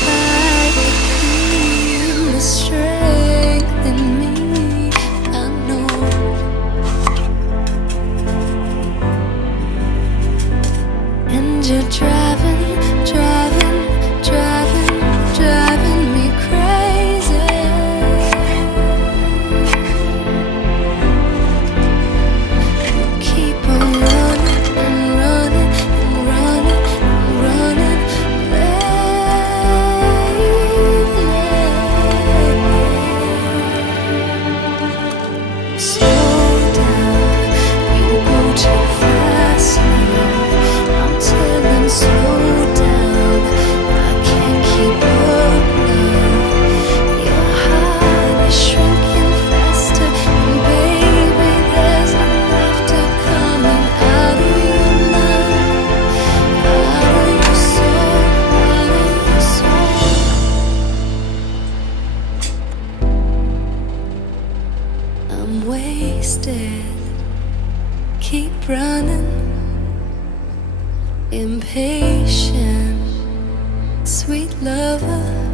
fight it, feel the strength in me. I know. And you're driving me crazy. You keep on running and running and running and running lately. Slow down, you go too fast now. I'm telling, slow down, I can't keep up, love. Your heart is shrinking faster, and baby, there's no laughter coming out of your mouth, out of your soul, out of your soul. I'm wasted, keep running. Impatient, sweet lover.